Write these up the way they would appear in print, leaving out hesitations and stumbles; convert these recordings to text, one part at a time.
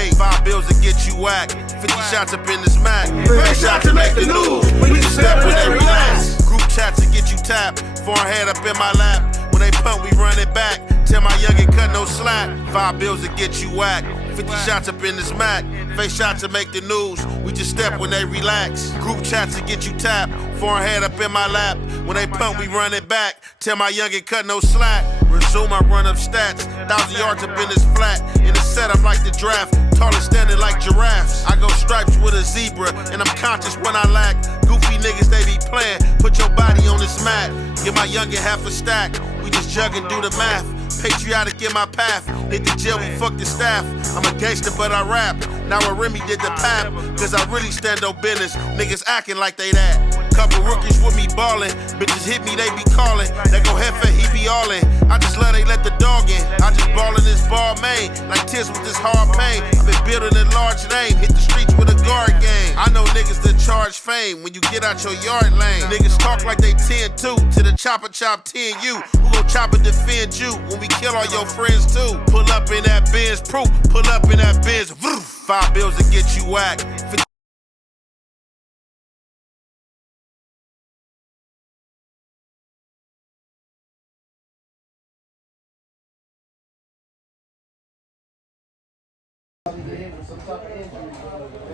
made. 5 bills to get you whacked. 50 shots up in this Mac. Face shot to make the news. We just step when they relax. Group chat to get you tapped. Foreign head up in my lap. When they pump, we run it back. Tell my youngin' cut no slack. 5 bills to get you whacked. 50 shots up in this Mac. Face shot to make the news. We just step when they relax. Group chats to get you tapped. Foreign head up in my lap. When they pump, we run it back. Tell my youngin' cut no slack. Resume, I run up stats. 1,000 yards up in this flat. In the setup like the draft. Taller standing like giraffes. I go stripes with a zebra. And I'm conscious when I lack. Goofy niggas, they be playing. Put your body on this mat. Give my youngin' half a stack. We just jug and do the math. Patriotic in my path. Hit the jail, we fuck the staff. I'm a gangster, but I rap. Now a Remy did the pap. Cause I really stand on business. Niggas acting like they that. Couple rookies with me ballin'. Bitches hit me, they be calling. They go Hefe, he be all in. I just love they let the dog in. I just ballin' this ball main. Like tears with this hard pain. I been building a large name. Hit the streets with a guard game. I know niggas that charge fame when you get out your yard lane. Niggas talk like they 10-2. To the chopper chop 10-U. Who gon' chop and defend you when we kill all your friends too? Pull up in that Benz proof. Pull up in that Benz. 5 bills to get you whacked.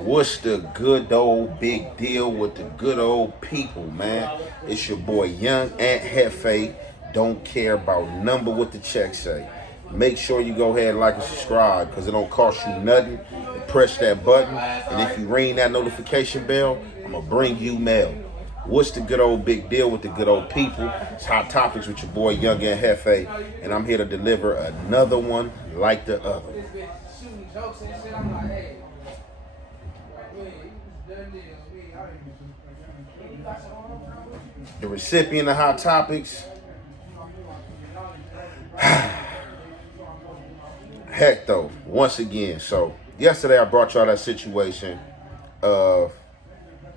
What's the good old big deal with the good old people, man? It's your boy Young Ant Hefe. Don't care about number what the check say. Make sure you go ahead and like and subscribe because it don't cost you nothing. Press that button, and if you ring that notification bell, I'm gonna bring you mail. What's the good old big deal with the good old people? It's Hot Topics with your boy Young Ant Hefe, and I'm here to deliver another one like the other. The recipient of Hot Topics, Heto, once again. So yesterday I brought y'all that situation of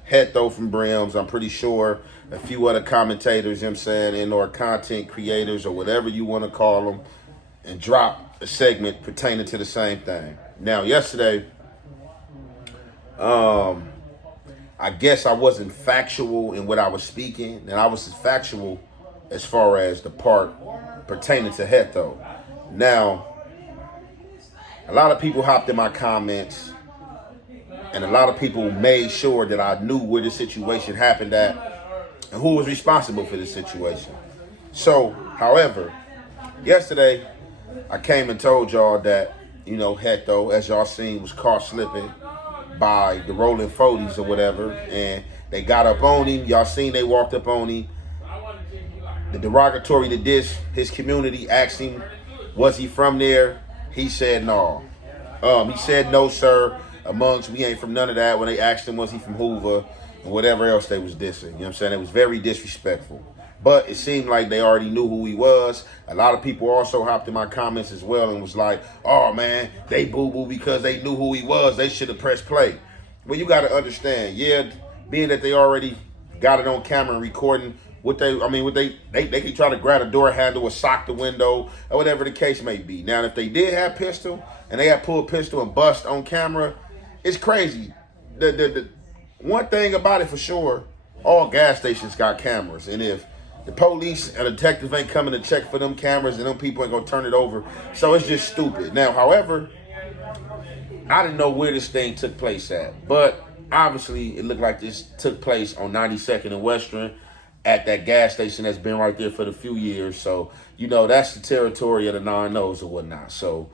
Heto from Brims. I'm pretty sure a few other commentators, you know what I'm saying, and or content creators or whatever you want to call them, and drop a segment pertaining to the same thing. Now yesterday, I guess I wasn't factual in what I was speaking, and I was factual as far as the part pertaining to Heto. Now, a lot of people hopped in my comments, and a lot of people made sure that I knew where the situation happened at and who was responsible for this situation. So, however, yesterday, I came and told y'all that, you know, Heto, as y'all seen, was caught slipping by the Rolling 40’s or whatever, and they got up on him. Y'all seen they walked up on him. The derogatory to this, his community asked him, was he from there? He said no. He said no, sir. Amongst, we ain't from none of that. When they asked him, was he from Hoover, and whatever else they was dissing. You know what I'm saying? It was very disrespectful. But it seemed like they already knew who he was. A lot of people also hopped in my comments as well and was like, oh man, they boo-boo because they knew who he was. They should have pressed play. Well, you got to understand, yeah, being that they already got it on camera and recording, they could try to grab a door handle or sock the window or whatever the case may be. Now, if they did have pistol and they had pulled pistol and bust on camera, it's crazy. The one thing about it for sure, all gas stations got cameras, and if the police and the detective ain't coming to check for them cameras, and them people ain't gonna turn it over. So it's just stupid. Now, however, I didn't know where this thing took place at, but obviously it looked like this took place on 92nd and Western at that gas station that's been right there for the few years. So, you know, that's the territory of the 9-0s or whatnot. So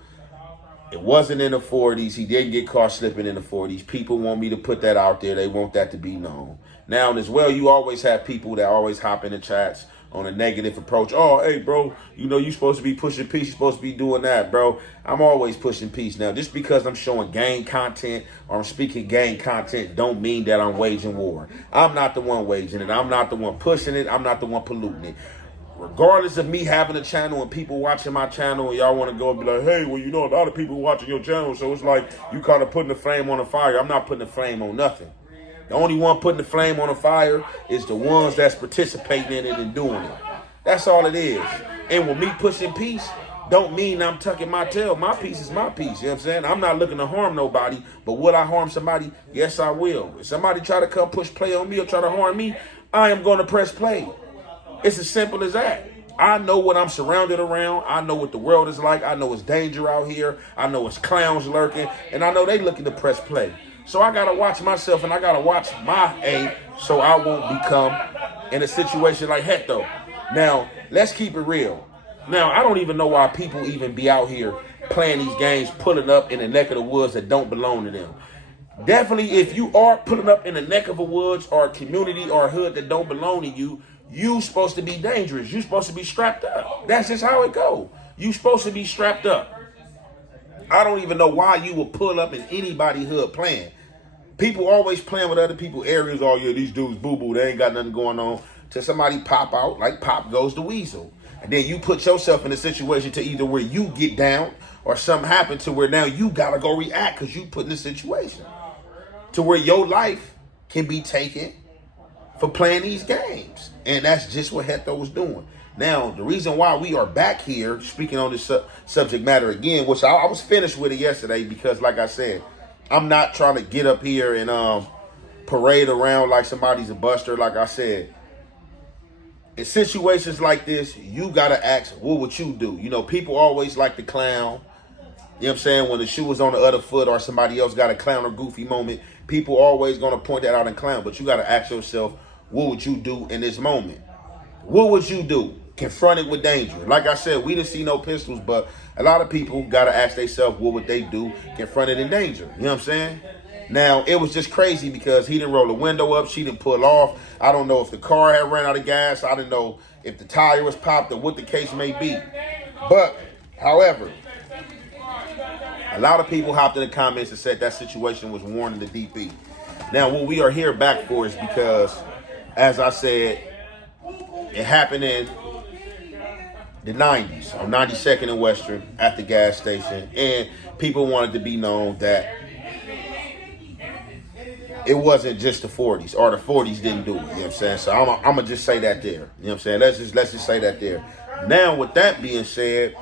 it wasn't in the 40s. He didn't get caught slipping in the 40s. People want me to put that out there. They want that to be known. Now, as well, you always have people that always hop in the chats on a negative approach. Oh, hey, bro, you know, you supposed to be pushing peace. You're supposed to be doing that, bro. I'm always pushing peace. Now, just because I'm showing gang content or I'm speaking gang content don't mean that I'm waging war. I'm not the one waging it. I'm not the one pushing it. I'm not the one polluting it. Regardless of me having a channel and people watching my channel and y'all want to go and be like, hey, well, you know, a lot of people watching your channel, so it's like you kind of putting the flame on the fire. I'm not putting the flame on nothing. The only one putting the flame on the fire is the ones that's participating in it and doing it. That's all it is. And with me pushing peace, don't mean I'm tucking my tail. My piece is my piece. You know what I'm saying? I'm not looking to harm nobody, but will I harm somebody? Yes, I will. If somebody try to come push play on me or try to harm me, I am going to press play. It's as simple as that. I know what I'm surrounded around. I know what the world is like. I know it's danger out here. I know it's clowns lurking. And I know they looking to press play. So I got to watch myself and I got to watch my aim so I won't become in a situation like Heto. Now, let's keep it real. Now, I don't even know why people even be out here playing these games, pulling up in the neck of the woods that don't belong to them. Definitely, if you are pulling up in the neck of a woods or a community or a hood that don't belong to you, you supposed to be dangerous. You supposed to be strapped up. That's just how it go. You supposed to be strapped up. I don't even know why you would pull up in anybody's hood playing. People always playing with other people's areas. Oh, yeah, these dudes boo-boo. They ain't got nothing going on. Till somebody pop out like Pop Goes the Weasel. And then you put yourself in a situation to either where you get down or something happen to where now you got to go react because you put in a situation to where your life can be taken for playing these games. And that's just what Heto was doing. Now, the reason why we are back here speaking on this subject matter again, which I was finished with it yesterday because, like I said, I'm not trying to get up here and parade around like somebody's a buster. Like I said, in situations like this, you got to ask, what would you do? You know, people always like to clown. You know what I'm saying? When the shoe was on the other foot or somebody else got a clown or goofy moment, people always going to point that out and clown. But you got to ask yourself, what would you do in this moment? What would you do? Confronted with danger. Like I said, we didn't see no pistols, but a lot of people got to ask themselves, what would they do confronted in danger? You know what I'm saying? Now, it was just crazy because he didn't roll the window up. She didn't pull off. I don't know if the car had ran out of gas. I didn't know if the tire was popped or what the case may be. But, however, a lot of people hopped in the comments and said that situation was warning the DP. Now, what we are here back for is because, as I said, it happened in the 90s on 92nd and Western at the gas station. And people wanted to be known that it wasn't just the 40s or the 40s didn't do it. You know what I'm saying? So I'm going to just say that there. You know what I'm saying? Let's just say that there. Now, with that being said,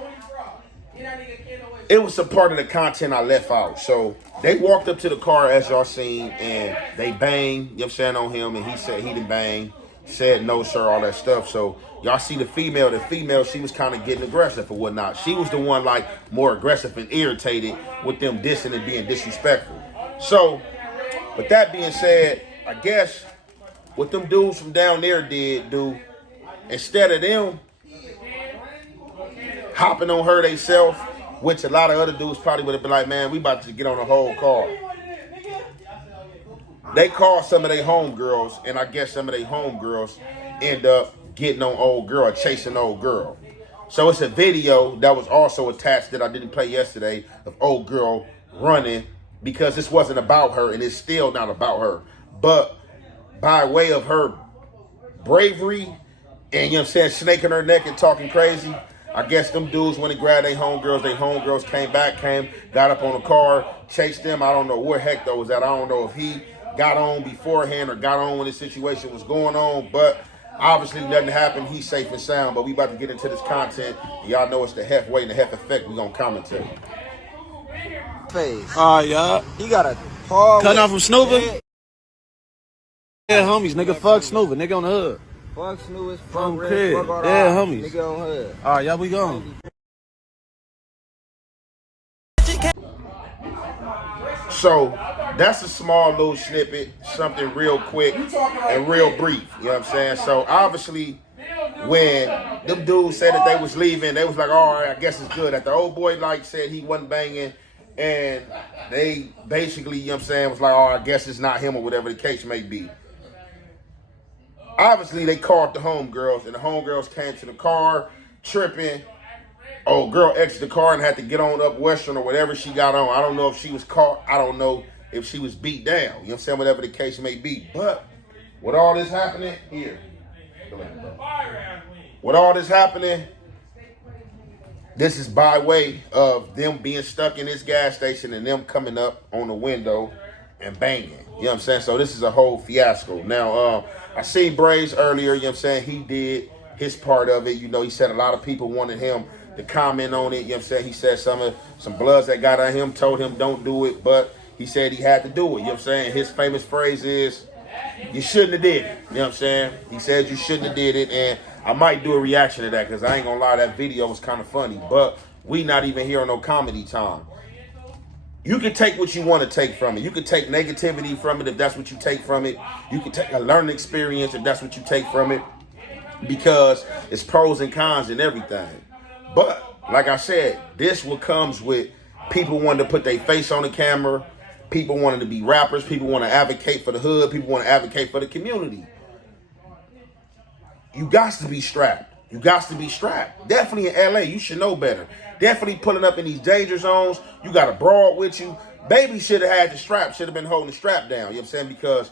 it was a part of the content I left out. So they walked up to the car as y'all seen and they banged, you know what I'm saying, on him. And he said he didn't bang, said no, sir, all that stuff. So y'all see the female, she was kind of getting aggressive or whatnot. She was the one like more aggressive and irritated with them dissing and being disrespectful. So with that being said, I guess what them dudes from down there did do, instead of them hopping on her themselves, which a lot of other dudes probably would have been like, man, we about to get on the whole car. They called some of their homegirls, and I guess some of their homegirls end up getting on old girl, chasing old girl. So it's a video that was also attached that I didn't play yesterday of old girl running because this wasn't about her, and it's still not about her. But by way of her bravery and, you know what I'm saying, snaking her neck and talking crazy, I guess them dudes when they grabbed their homegirls came back, got up on the car, chased them. I don't know where Heto was at. I don't know if he got on beforehand or got on when this situation was going on, but obviously nothing happened. He's safe and sound, but we about to get into this content. Y'all know it's the Hef way and the Hef effect. We gonna commentate. Face. Yeah. He got a tall. Cutting off from Snooping? Yeah, homies. Nigga, fuck Snooping. Nigga on the hood. Fuck Snoopers. From crib. Yeah, homies. Nigga on hood. Yeah, we gone. So that's a small little snippet, something real quick and real brief. You know what I'm saying? So obviously, when them dudes said that they was leaving, they was like, all right, I guess it's good. That the old boy like said he wasn't banging, and they basically, you know what I'm saying, was like, oh, I guess it's not him or whatever the case may be. Obviously, they called the homegirls, and the homegirls came to the car, tripping. Oh, girl exited the car and had to get on up Western or whatever she got on. I don't know if she was caught. I don't know if she was beat down. You know what I'm saying? Whatever the case may be. But with all this happening, here. With all this happening, this is by way of them being stuck in this gas station and them coming up on the window and banging. You know what I'm saying? So this is a whole fiasco. Now, I seen Brims earlier, you know what I'm saying? He did his part of it. You know, he said a lot of people wanted him to comment on it. You know what I'm saying? He said some bloods that got on him told him don't do it, but he said he had to do it. You know what I'm saying? His famous phrase is, you shouldn't have did it. You know what I'm saying? He said you shouldn't have did it, and I might do a reaction to that because I ain't gonna lie, that video was kind of funny. But we not even here on no comedy time. You can take what you want to take from it. You can take negativity from it if that's what you take from it. You can take a learning experience if that's what you take from it, because it's pros and cons and everything. But like I said, this what comes with people wanting to put their face on the camera, people wanting to be rappers, people want to advocate for the hood, people want to advocate for the community. You got to be strapped. You got to be strapped. Definitely in LA, you should know better. Definitely pulling up in these danger zones. You got a broad with you. Baby should have had the strap, should have been holding the strap down. You know what I'm saying? Because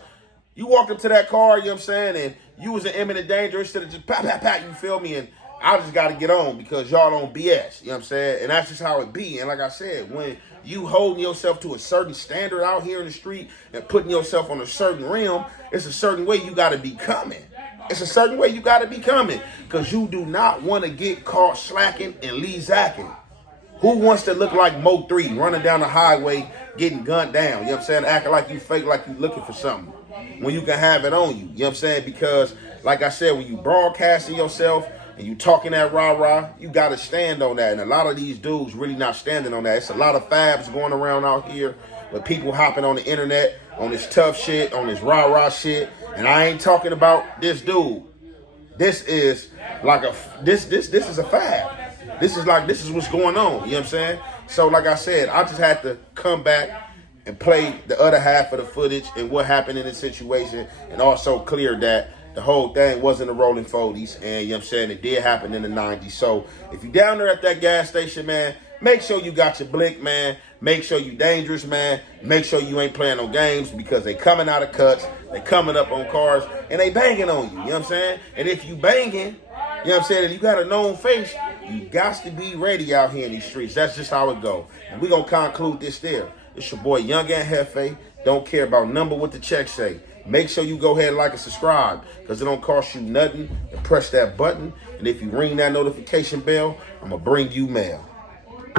you walked up to that car, you know what I'm saying, and you was in imminent danger instead of just pat, you feel me? And I just got to get on because y'all on BS. You know what I'm saying? And that's just how it be. And like I said, when you holding yourself to a certain standard out here in the street and putting yourself on a certain realm, it's a certain way you got to be coming. It's a certain way you got to be coming, because you do not want to get caught slacking and leave zacking. Who wants to look like Mo 3 running down the highway getting gunned down? You know what I'm saying? Acting like you fake, like you looking for something when you can have it on you. You know what I'm saying? Because like I said, when you broadcasting yourself and you talking that rah-rah, you got to stand on that. And a lot of these dudes really not standing on that. It's a lot of fabs going around out here with people hopping on the internet on this tough shit, on this rah-rah shit. And I ain't talking about this dude. This is like this is a fad. This is what's going on. You know what I'm saying? So like I said, I just had to come back and play the other half of the footage and what happened in this situation, and also clear that the whole thing wasn't a rolling 40s, and you know what I'm saying, it did happen in the 90s. So if you down there at that gas station, man, make sure you got your blick, man. Make sure you dangerous, man. Make sure you ain't playing no games, because they coming out of cuts, they coming up on cars, and they banging on you. You know what I'm saying? And if you banging, you know what I'm saying, and you got a known face, you got to be ready out here in these streets. That's just how it go. And we gonna conclude this there. It's your boy Young and Hefe. Don't care about number what the check say. Make sure you go ahead and like and subscribe, because it don't cost you nothing to press that button. And if you ring that notification bell, I'm going to bring you mail.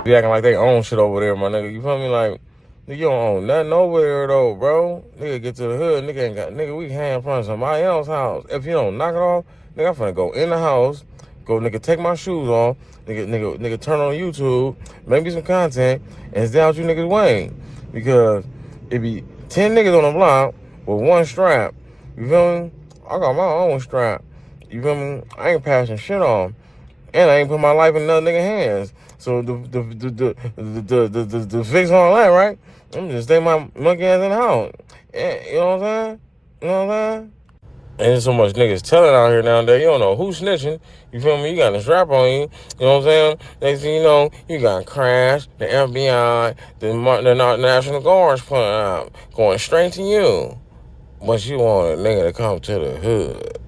Be acting like they own shit over there, my nigga. You feel me? Like, nigga, you don't own nothing over there, though, bro. Nigga, get to the hood. Nigga ain't got, nigga, we hand in front of somebody else's house. If you don't knock it off, nigga, I'm finna go in the house, go, nigga, take my shoes off, nigga, turn on YouTube, make me some content, and stay out you niggas' way. Because it be 10 niggas on the block with one strap. You feel me? I got my own strap. You feel me? I ain't passing shit on. And I ain't put my life in another nigga hands. So the fix all that, right? I'm just stay my monkey ass in the house. And, you know what I'm saying? You know what I'm saying? And there's so much niggas telling out here nowadays. You don't know who's snitching. You feel me? You got a strap on you. You know what I'm saying? Next thing you know, you got Crash, the FBI, the National Guards pulling out, going straight to you. But you want a nigga to come to the hood.